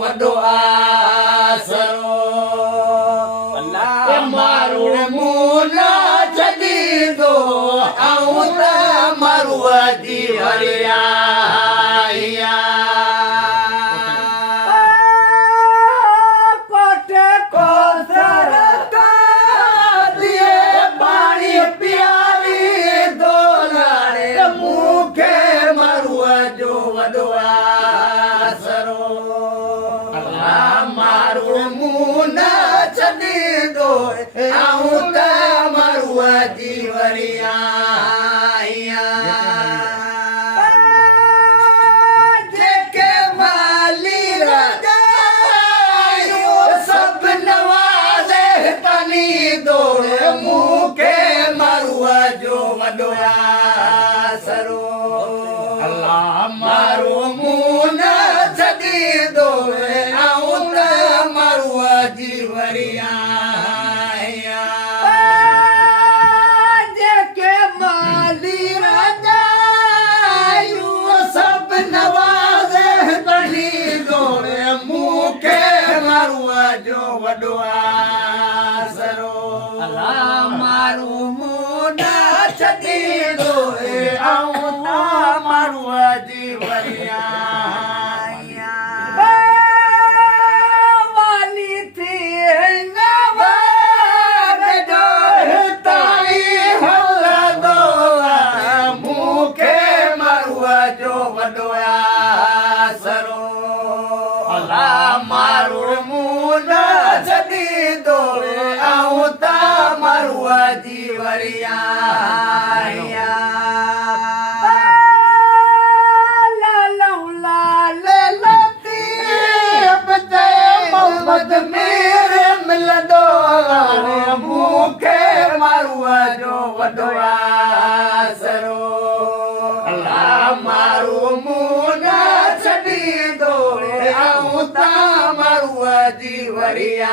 वॾो आसरो मारू मूं न छॾींदो ऐं त मरूअ जी हरिया कोठे को सरकारिए पाणी पियारी दोलारे मूंखे मरूअ जो वॾो आसरो मारू मूं न छॾींदो ऐं त मरूअ जी वरिया जेके माली रजायो सभु नवाज़े तनी दौड़ मूंखे मरूअ जो वॾो आसरो मारू मूं न छॾींदो जीवरिया जेके माली राजायू सभु नवाज़े तनी दौड़े मूंखे मरूअ जो वॾो आसरो मारू मूं न छॾींदो ऐं मरूअ जी वरिया मारू मूं न छॾींदो ऐं त मरूअ जी वरिया मोहम्मद मेरे मिलंदो मूंखे मरूअ जो वॾो आसरो मारू मूं न छॾींदो ऐं त मरूअ जी वरिया